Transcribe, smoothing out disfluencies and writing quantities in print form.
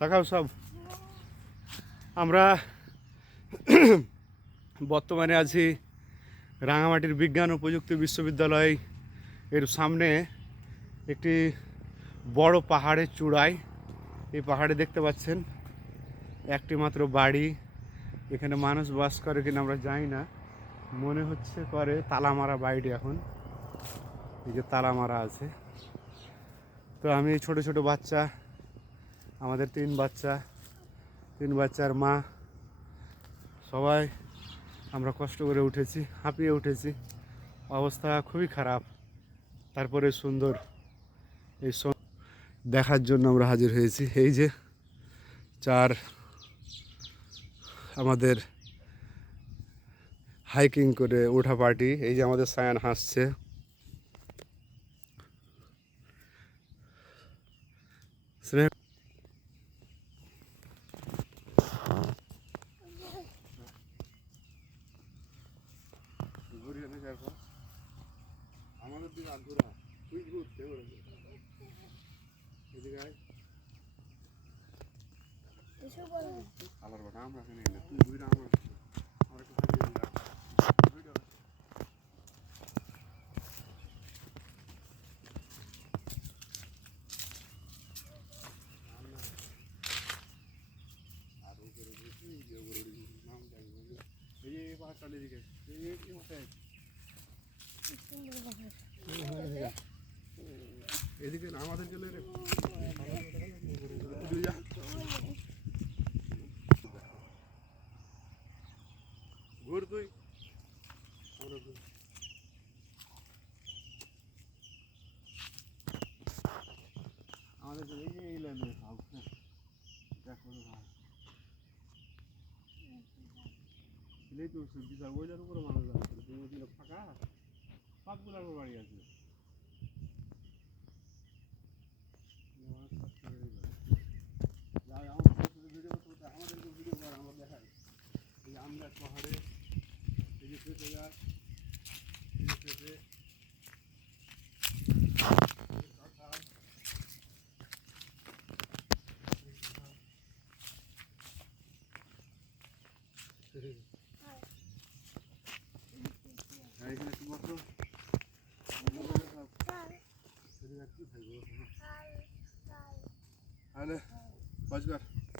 তাকাও সব। আমরা বর্তমানে আছি রাঙামাটির বিজ্ঞান ও প্রযুক্তি বিশ্ববিদ্যালয় এর সামনে একটি বড় পাহাড়ের চূড়ায়। এই পাহাড়ে দেখতে পাচ্ছেন একটি মাত্র বাড়ি। এখানে মানুষ বাস করে কিনা আমরা জানি না, মনে হচ্ছে করে তালা মারা বাড়িটি। এখন এই যে তালা মারা আছে। তো আমি ছোট ছোট বাচ্চা, আমাদের তিন বাচ্চার মা, সবাই আমরা কষ্ট করে উঠেছি, হাঁপিয়ে উঠেছি, অবস্থা খুবই খারাপ। তারপরে সুন্দর এই দেখার জন্য আমরা হাজির হয়েছি। এই যে আমাদের হাইকিং করে ওঠা পার্টি। এই যে আমাদের সায়ান হাসছে। আমাদের দিকে আগ্রহ তুই ঘুরতে এদিকে আলার বাটা আমরা তুই ঘুরে আমার এদিকে আমাদের গেলে ঘুর তুই আমাদের এই লাইনে দেখো তো বিশাল ওইটার উপরে মানুষ যাচ্ছে, ফাঁকা সবগুলোর বাড়ি আছে। আমাদেরকে ভিডিও কর, আমরা দেখাই। এই যে আমরা পাহাড়ে, এই যে পেঁপে গাছ, এই যে পেঁপে এখানে শুধুমাত্র তাহলে বাজবার